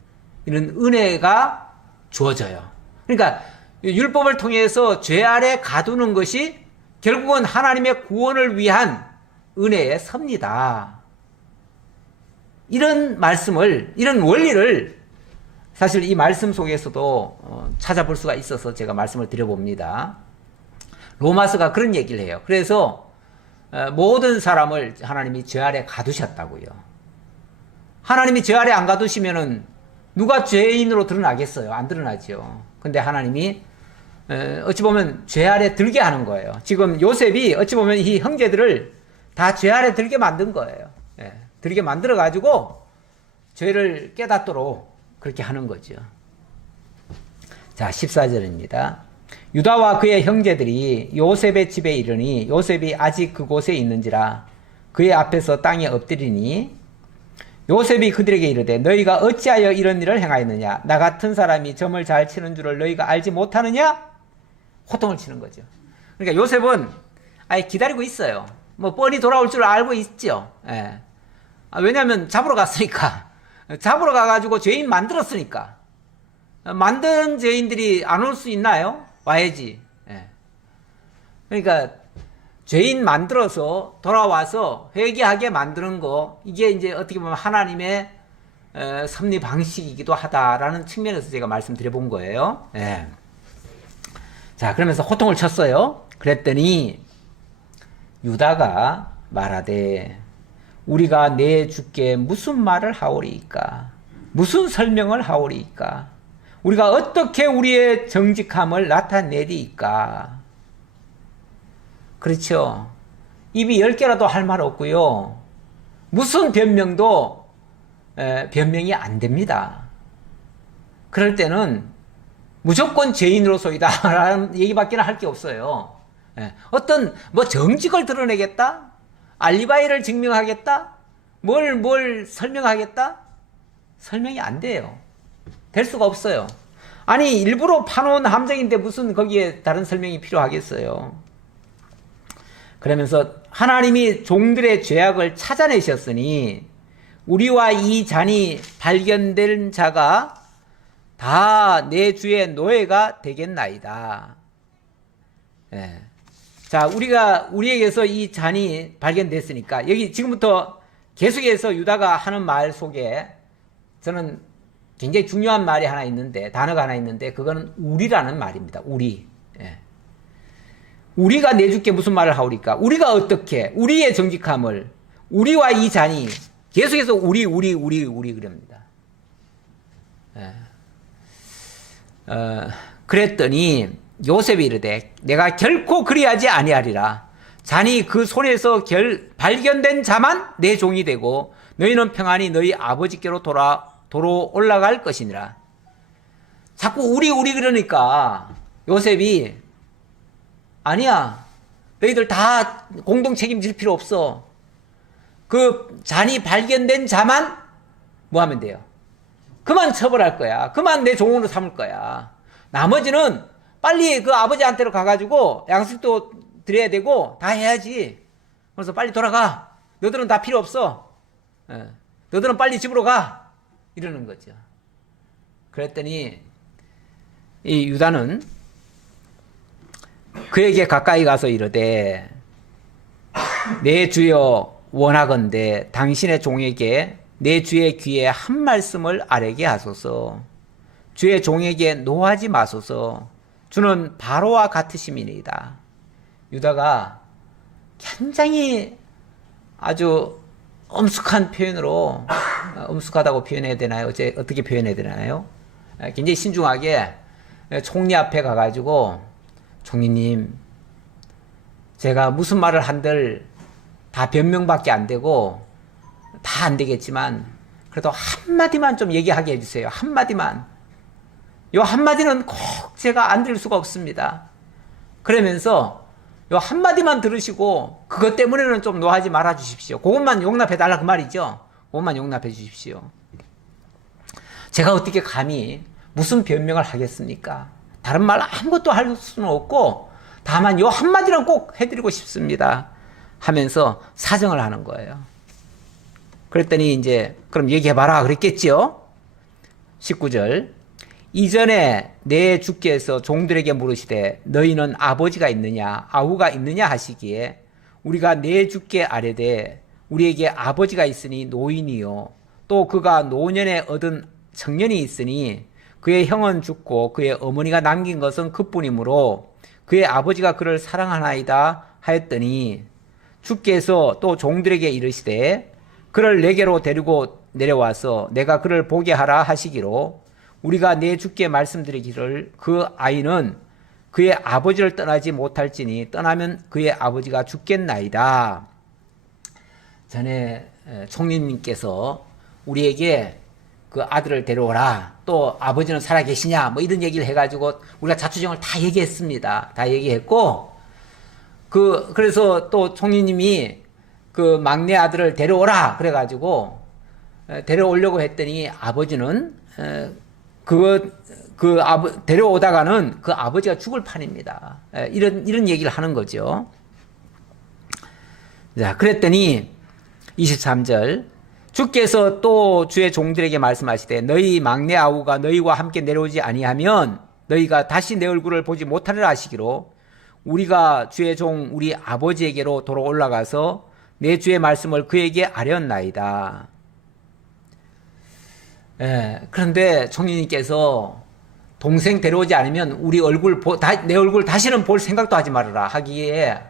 이런 은혜가 주어져요. 그러니까 율법을 통해서 죄 아래 가두는 것이 결국은 하나님의 구원을 위한 은혜의 섭니다. 이런 말씀을, 이런 원리를 사실 이 말씀 속에서도 찾아볼 수가 있어서 제가 말씀을 드려봅니다. 로마서가 그런 얘기를 해요. 그래서 모든 사람을 하나님이 죄 아래 가두셨다고요. 하나님이 죄 아래 안 가두시면은 누가 죄인으로 드러나겠어요? 안 드러나죠. 근데 하나님이 어찌 보면 죄 아래 들게 하는 거예요. 지금 요셉이 어찌 보면 이 형제들을 다 죄 아래 들게 만든 거예요. 들게 만들어 가지고 죄를 깨닫도록 그렇게 하는 거죠. 자, 14절입니다. 유다와 그의 형제들이 요셉의 집에 이르니 요셉이 아직 그곳에 있는지라 그의 앞에서 땅에 엎드리니 요셉이 그들에게 이르되 너희가 어찌하여 이런 일을 행하였느냐? 나 같은 사람이 점을 잘 치는 줄을 너희가 알지 못하느냐? 호통을 치는 거죠. 그러니까 요셉은 아예 기다리고 있어요. 뭐 뻔히 돌아올 줄 알고 있죠. 예. 왜냐하면 잡으러 갔으니까. 잡으러 가가지고 죄인 만들었으니까. 만든 죄인들이 안 올 수 있나요? 와야지. 예. 그러니까 죄인 만들어서 돌아와서 회개하게 만드는 거, 이게 이제 어떻게 보면 하나님의 섭리 방식이기도 하다라는 측면에서 제가 말씀드려 본 거예요. 예. 자, 그러면서 호통을 쳤어요. 그랬더니 유다가 말하되 우리가 내 주께 무슨 말을 하오리이까? 무슨 설명을 하오리이까? 우리가 어떻게 우리의 정직함을 나타내리이까? 그렇죠. 입이 10개라도 할 말 없고요. 무슨 변명도 변명이 안 됩니다. 그럴 때는 무조건 죄인으로서이다 라는 얘기밖에 할 게 없어요. 어떤 뭐 정직을 드러내겠다? 알리바이를 증명하겠다? 뭘 설명하겠다? 설명이 안 돼요. 될 수가 없어요. 아니 일부러 파놓은 함정인데 무슨 거기에 다른 설명이 필요하겠어요. 그러면서 하나님이 종들의 죄악을 찾아내셨으니 우리와 이 잔이 발견된 자가 다 내 주의 노예가 되겠나이다. 예. 자, 우리에게서 이 잔이 발견됐으니까 여기 지금부터 계속해서 유다가 하는 말 속에 저는 굉장히 중요한 말이 하나 있는데, 단어가 하나 있는데 그거는 우리라는 말입니다. 우리. 예. 우리가 내 주께 무슨 말을 하오리까? 우리가 어떻게 우리의 정직함을, 우리와 이 잔이 계속해서 우리 그럽니다. 예. 그랬더니 요셉이 이르되 내가 결코 그리하지 아니하리라. 잔이 그 손에서 발견된 자만 내 종이 되고 너희는 평안히 너희 아버지께로 도로 올라갈 것이니라. 자꾸 우리 그러니까 요셉이 아니야, 너희들 다 공동 책임질 필요 없어. 그 잔이 발견된 자만 뭐 하면 돼요? 그만 처벌할 거야. 그만 내 종으로 삼을 거야. 나머지는 빨리 그 아버지한테로 가가지고 양식도 드려야 되고 다 해야지. 그래서 빨리 돌아가. 너들은 다 필요 없어. 너들은 빨리 집으로 가. 이러는 거죠. 그랬더니 이 유다는 그에게 가까이 가서 이르되 내 주여 원하건대 당신의 종에게 내 주의 귀에 한 말씀을 아뢰게 하소서. 주의 종에게 노하지 마소서. 주는 바로와 같으심이니이다. 유다가 굉장히 아주 엄숙한 표현으로, 엄숙하다고 표현해야 되나요? 어떻게 표현해야 되나요? 굉장히 신중하게 총리 앞에 가가지고 총리님, 제가 무슨 말을 한들 다 변명밖에 안 되고 다 안 되겠지만 그래도 한마디만 좀 얘기하게 해주세요. 한마디만. 요 한마디는 꼭 제가 안 들을 수가 없습니다. 그러면서 요 한마디만 들으시고 그것 때문에는 좀 노하지 말아 주십시오. 그것만 용납해 달라 그 말이죠. 그것만 용납해 주십시오. 제가 어떻게 감히 무슨 변명을 하겠습니까? 다른 말 아무것도 할 수는 없고 다만 요 한마디는 꼭 해드리고 싶습니다. 하면서 사정을 하는 거예요. 그랬더니 이제 그럼 얘기해봐라 그랬겠죠. 19절 이전에 내 주께서 종들에게 물으시되 너희는 아버지가 있느냐 아우가 있느냐 하시기에 우리가 내 주께 아뢰되 우리에게 아버지가 있으니 노인이요 또 그가 노년에 얻은 청년이 있으니 그의 형은 죽고 그의 어머니가 남긴 것은 그뿐이므로 그의 아버지가 그를 사랑하나이다 하였더니 주께서 또 종들에게 이르시되 그를 내게로 데리고 내려와서 내가 그를 보게 하라 하시기로 우리가 내 주께 말씀드리기를 그 아이는 그의 아버지를 떠나지 못할지니 떠나면 그의 아버지가 죽겠나이다. 전에 총리님께서 우리에게 그 아들을 데려오라 또 아버지는 살아계시냐 뭐 이런 얘기를 해가지고 우리가 자초지종을 다 얘기했습니다. 다 얘기했고 그래서 또 총리님이 그 막내 아들을 데려오라 그래가지고 데려오려고 했더니 아버지는 데려오다가는 그 아버지가 죽을 판입니다. 이런 얘기를 하는 거죠. 자, 그랬더니 23절 주께서 또 주의 종들에게 말씀하시되 너희 막내 아우가 너희와 함께 내려오지 아니하면 너희가 다시 내 얼굴을 보지 못하리라 하시기로 우리가 주의 종 우리 아버지에게로 돌아 올라가서 내 주의 말씀을 그에게 아뢰었나이다. 그런데 총리님께서 동생 데려오지 않으면 우리 내 얼굴 다시는 볼 생각도 하지 말아라 하기에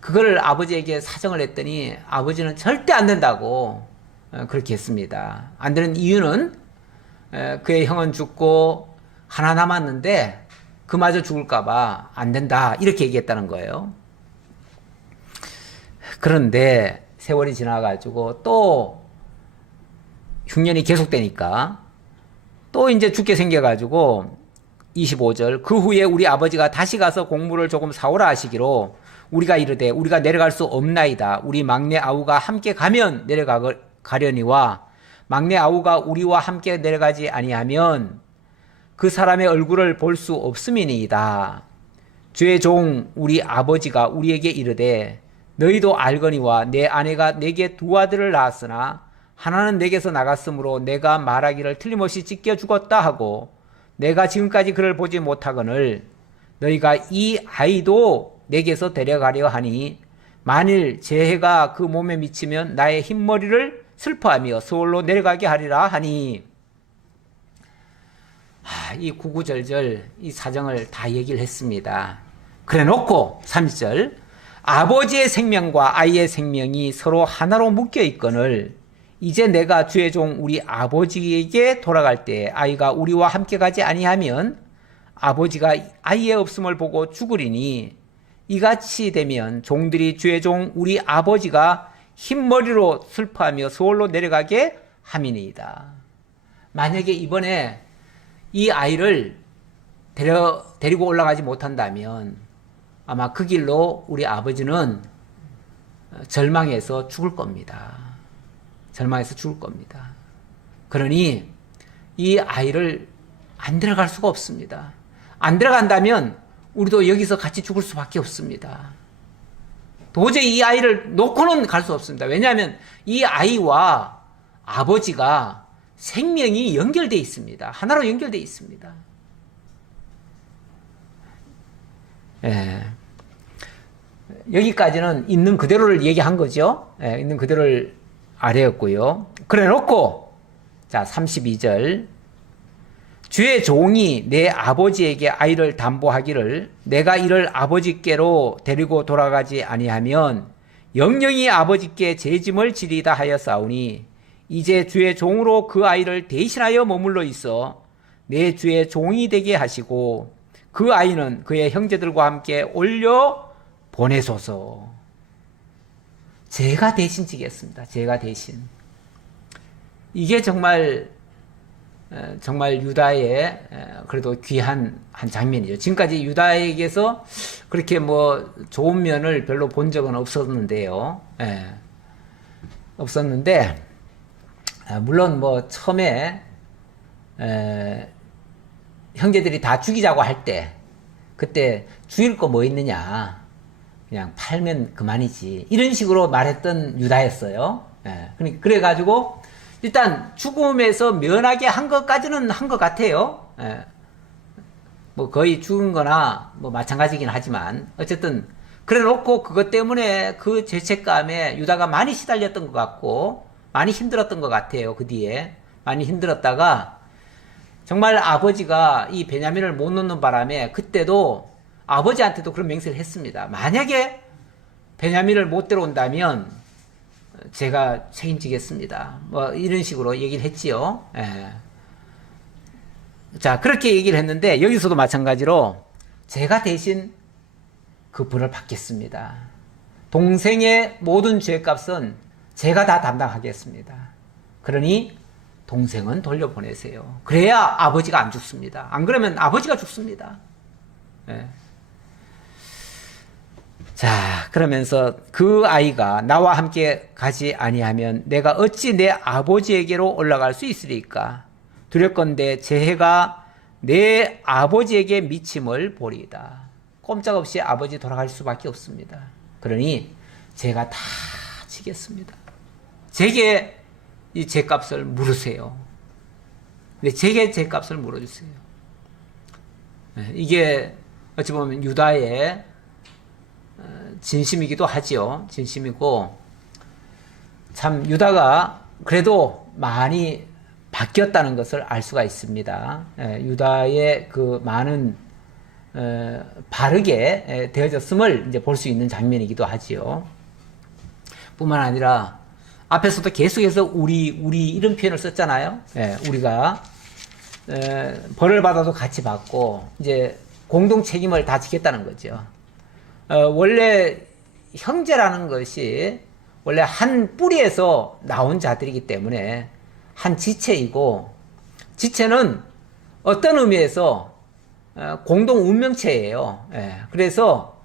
그걸 아버지에게 사정을 했더니 아버지는 절대 안 된다고 그렇게 했습니다. 안 되는 이유는 그의 형은 죽고 하나 남았는데 그마저 죽을까봐 안 된다 이렇게 얘기했다는 거예요. 그런데 세월이 지나가지고 또 흉년이 계속되니까 또 이제 죽게 생겨가지고 25절 그 후에 우리 아버지가 다시 가서 곡물을 조금 사오라 하시기로 우리가 이르되 우리가 내려갈 수 없나이다. 우리 막내 아우가 함께 가면 내려가려니와 막내 아우가 우리와 함께 내려가지 아니하면 그 사람의 얼굴을 볼 수 없음이니이다. 주의 종 우리 아버지가 우리에게 이르되 너희도 알거니와 내 아내가 내게 두 아들을 낳았으나 하나는 내게서 나갔으므로 내가 말하기를 틀림없이 찢겨 죽었다 하고 내가 지금까지 그를 보지 못하거늘 너희가 이 아이도 내게서 데려가려 하니 만일 제 해가 그 몸에 미치면 나의 흰머리를 슬퍼하며 서울로 내려가게 하리라 하니 이 구구절절 이 사정을 다 얘기를 했습니다. 그래 놓고 30절 아버지의 생명과 아이의 생명이 서로 하나로 묶여 있거늘 이제 내가 주의 종 우리 아버지에게 돌아갈 때 아이가 우리와 함께 가지 아니하면 아버지가 아이의 없음을 보고 죽으리니 이같이 되면 종들이 주의 종 우리 아버지가 흰머리로 슬퍼하며 서울로 내려가게 함이니이다. 만약에 이번에 이 아이를 데리고 올라가지 못한다면 아마 그 길로 우리 아버지는 절망해서 죽을 겁니다. 절망해서 죽을 겁니다. 그러니 이 아이를 안 데려갈 수가 없습니다. 안 데려간다면 우리도 여기서 같이 죽을 수밖에 없습니다. 도저히 이 아이를 놓고는 갈 수 없습니다. 왜냐하면 이 아이와 아버지가 생명이 연결되어 있습니다. 하나로 연결되어 있습니다. 여기까지는 있는 그대로를 얘기한 거죠. 있는 그대로를 아뢰었고요. 그래 놓고 자 32절 주의 종이 내 아버지에게 아이를 담보하기를 내가 이를 아버지께로 데리고 돌아가지 아니하면 영영이 아버지께 죄짐을 지리다 하였사오니 이제 주의 종으로 그 아이를 대신하여 머물러 있어 내 주의 종이 되게 하시고 그 아이는 그의 형제들과 함께 올려 보내소서. 제가 대신 지겠습니다. 제가 대신. 이게 정말 유다의 그래도 귀한 한 장면이죠. 지금까지 유다에게서 그렇게 뭐 좋은 면을 별로 본 적은 없었는데요. 없었는데 물론 뭐 처음에 형제들이 다 죽이자고 할 때 그때 죽일 거 뭐 있느냐. 그냥 팔면 그만이지. 이런 식으로 말했던 유다였어요. 예. 그래가지고 일단 죽음에서 면하게 한 것까지는 한 것 같아요. 예. 뭐 거의 죽은 거나 뭐 마찬가지긴 하지만 어쨌든 그래 놓고 그것 때문에 그 죄책감에 유다가 많이 시달렸던 것 같고 많이 힘들었던 것 같아요. 그 뒤에 많이 힘들었다가 정말 아버지가 이 베냐민을 못 놓는 바람에 그때도 아버지한테도 그런 맹세를 했습니다. 만약에 베냐민을 못 데려온다면 제가 책임지겠습니다. 뭐 이런 식으로 얘기를 했지요. 예. 자, 그렇게 얘기를 했는데 여기서도 마찬가지로 제가 대신 그 벌을 받겠습니다. 동생의 모든 죄값은 제가 다 담당하겠습니다. 그러니 동생은 돌려보내세요. 그래야 아버지가 안 죽습니다. 안 그러면 아버지가 죽습니다. 예. 자, 그러면서 그 아이가 나와 함께 가지 아니하면 내가 어찌 내 아버지에게로 올라갈 수 있으리까? 두렵건대 제 해가 내 아버지에게 미침을 보리이다. 꼼짝없이 아버지 돌아갈 수밖에 없습니다. 그러니 제가 다 지겠습니다. 제게 이 죄값을 물으세요. 제게 죄값을 물어주세요. 이게 어찌 보면 유다의 진심이기도 하지요. 진심이고 참 유다가 그래도 많이 바뀌었다는 것을 알 수가 있습니다. 유다의 그 많은 바르게 되어졌음을 이제 볼 수 있는 장면이기도 하지요. 뿐만 아니라 앞에서도 계속해서 우리 이런 표현을 썼잖아요. 우리가 벌을 받아도 같이 받고 이제 공동 책임을 다 지겠다는 거죠. 원래 형제라는 것이 원래 한 뿌리에서 나온 자들이기 때문에 한 지체이고 지체는 어떤 의미에서 공동 운명체예요. 그래서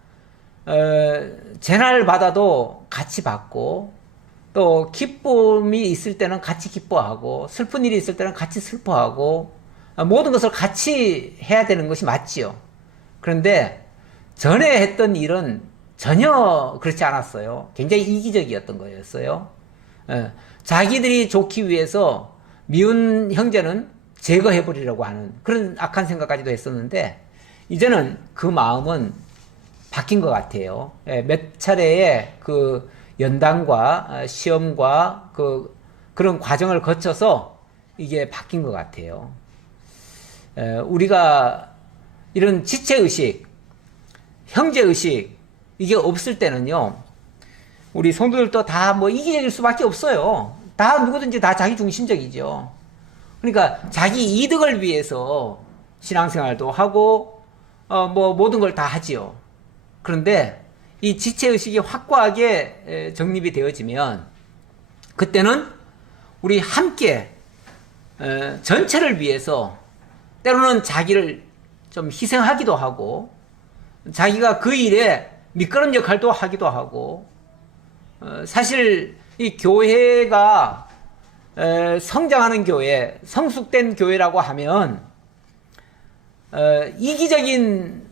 재난을 받아도 같이 받고 또 기쁨이 있을 때는 같이 기뻐하고 슬픈 일이 있을 때는 같이 슬퍼하고 모든 것을 같이 해야 되는 것이 맞지요. 그런데 전에 했던 일은 전혀 그렇지 않았어요. 굉장히 이기적이었던 거였어요. 자기들이 좋기 위해서 미운 형제는 제거해버리려고 하는 그런 악한 생각까지도 했었는데 이제는 그 마음은 바뀐 것 같아요. 몇 차례의 그 연단과 시험과 그런 과정을 거쳐서 이게 바뀐 것 같아요. 우리가 이런 지체의식, 형제의식 이게 없을 때는요, 우리 성도들도 다 뭐 이기적일 수밖에 없어요. 다 누구든지 다 자기중심적이죠. 그러니까 자기 이득을 위해서 신앙생활도 하고 뭐 모든 걸 다 하지요. 그런데 이 지체의식이 확고하게 정립이 되어지면 그때는 우리 함께 전체를 위해서 때로는 자기를 좀 희생하기도 하고 자기가 그 일에 밑거름 역할도 하기도 하고 사실 이 교회가 성장하는 교회, 성숙된 교회라고 하면 이기적인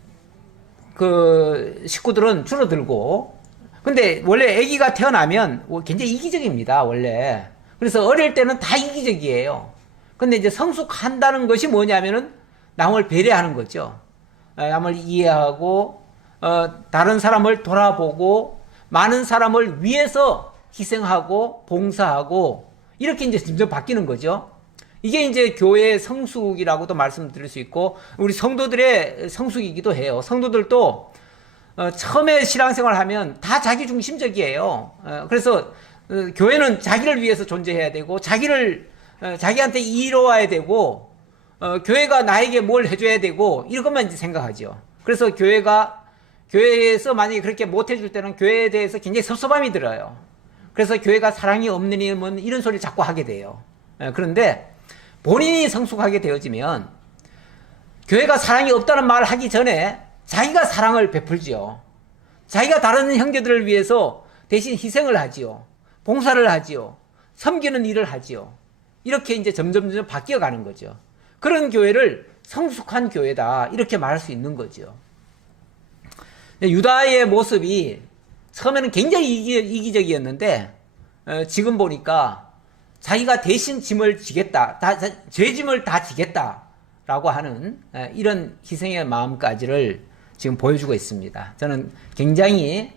그 식구들은 줄어들고 근데 원래 아기가 태어나면 굉장히 이기적입니다. 원래. 그래서 어릴 때는 다 이기적이에요. 근데 이제 성숙한다는 것이 뭐냐면은 남을 배려하는 거죠. 남을 이해하고 다른 사람을 돌아보고 많은 사람을 위해서 희생하고 봉사하고 이렇게 이제 점점 바뀌는 거죠. 이게 이제 교회의 성숙이라고도 말씀드릴 수 있고 우리 성도들의 성숙이기도 해요. 성도들도 처음에 신앙생활 하면 다 자기중심적이에요. 그래서 교회는 자기를 위해서 존재해야 되고 자기한테 이로와야 되고 교회가 나에게 뭘 해줘야 되고 이것만 이제 생각하죠. 그래서 교회에서 만약에 그렇게 못 해줄 때는 교회에 대해서 굉장히 섭섭함이 들어요. 그래서 교회가 사랑이 없는 이면 이런 소리를 자꾸 하게 돼요. 그런데 본인이 성숙하게 되어지면 교회가 사랑이 없다는 말을 하기 전에 자기가 사랑을 베풀지요. 자기가 다른 형제들을 위해서 대신 희생을 하지요. 봉사를 하지요. 섬기는 일을 하지요. 이렇게 이제 점점 바뀌어 가는 거죠. 그런 교회를 성숙한 교회다 이렇게 말할 수 있는 거죠. 유다의 모습이 처음에는 굉장히 이기적이었는데 지금 보니까 자기가 대신 짐을 지겠다, 죄짐을 다 지겠다라고 하는 이런 희생의 마음까지를 지금 보여주고 있습니다. 저는 굉장히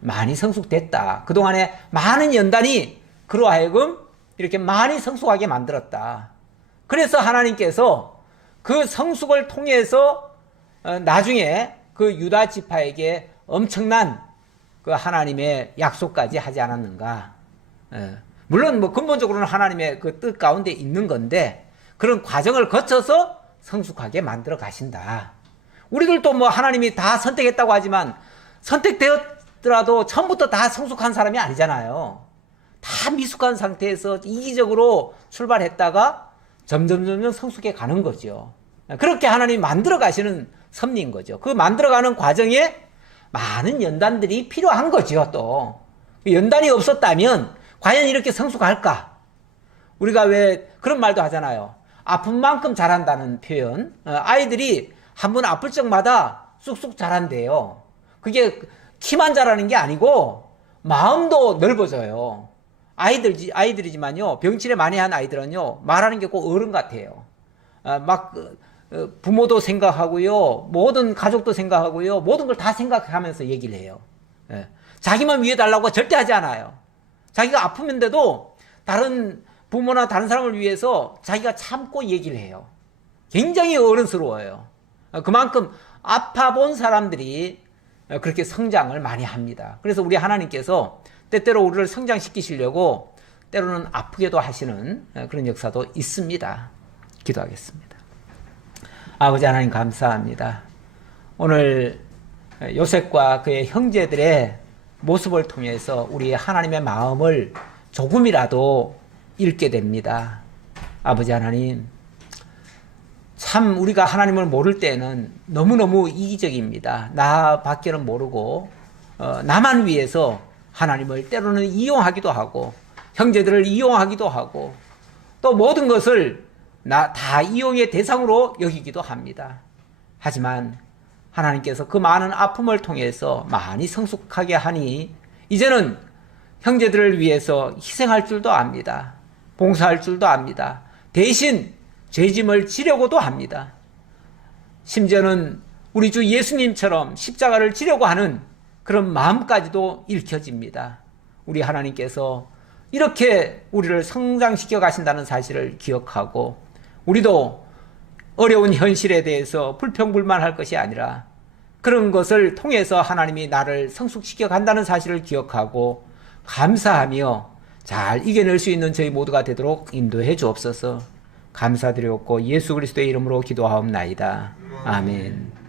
많이 성숙됐다. 그동안에 많은 연단이 그로 하여금 이렇게 많이 성숙하게 만들었다. 그래서 하나님께서 그 성숙을 통해서 나중에 그 유다 지파에게 엄청난 그 하나님의 약속까지 하지 않았는가. 물론 뭐 근본적으로는 하나님의 그 뜻 가운데 있는 건데 그런 과정을 거쳐서 성숙하게 만들어 가신다. 우리들도 뭐 하나님이 다 선택했다고 하지만 선택되었더라도 처음부터 다 성숙한 사람이 아니잖아요. 다 미숙한 상태에서 이기적으로 출발했다가 점점 성숙해 가는 거죠. 그렇게 하나님이 만들어 가시는 섭리인 거죠. 그 만들어 가는 과정에 많은 연단들이 필요한 거죠. 또 연단이 없었다면 과연 이렇게 성숙할까? 우리가 왜 그런 말도 하잖아요. 아픈 만큼 자란다는 표현. 아이들이 한 번 아플 적마다 쑥쑥 자란대요. 그게 키만 자라는 게 아니고 마음도 넓어져요. 아이들이지만요, 병치레 많이 한 아이들은요, 말하는 게 꼭 어른 같아요. 막 부모도 생각하고요, 모든 가족도 생각하고요, 모든 걸 다 생각하면서 얘기를 해요. 자기만 위해 달라고 절대 하지 않아요. 자기가 아프면데도 다른 부모나 다른 사람을 위해서 자기가 참고 얘기를 해요. 굉장히 어른스러워요. 그만큼 아파본 사람들이 그렇게 성장을 많이 합니다. 그래서 우리 하나님께서 때때로 우리를 성장시키시려고 때로는 아프게도 하시는 그런 역사도 있습니다. 기도하겠습니다. 아버지 하나님 감사합니다. 오늘 요셉과 그의 형제들의 모습을 통해서 우리 하나님의 마음을 조금이라도 읽게 됩니다. 아버지 하나님, 참 우리가 하나님을 모를 때는 너무너무 이기적입니다. 나 밖에는 모르고 나만 위해서 하나님을 때로는 이용하기도 하고 형제들을 이용하기도 하고 또 모든 것을 다 이용의 대상으로 여기기도 합니다. 하지만 하나님께서 그 많은 아픔을 통해서 많이 성숙하게 하니 이제는 형제들을 위해서 희생할 줄도 압니다. 봉사할 줄도 압니다. 대신 죄짐을 지려고도 합니다. 심지어는 우리 주 예수님처럼 십자가를 지려고 하는 그런 마음까지도 읽혀집니다. 우리 하나님께서 이렇게 우리를 성장시켜 가신다는 사실을 기억하고 우리도 어려운 현실에 대해서 불평불만할 것이 아니라 그런 것을 통해서 하나님이 나를 성숙시켜 간다는 사실을 기억하고 감사하며 잘 이겨낼 수 있는 저희 모두가 되도록 인도해 주옵소서. 감사드렸고 예수 그리스도의 이름으로 기도하옵나이다. 아멘.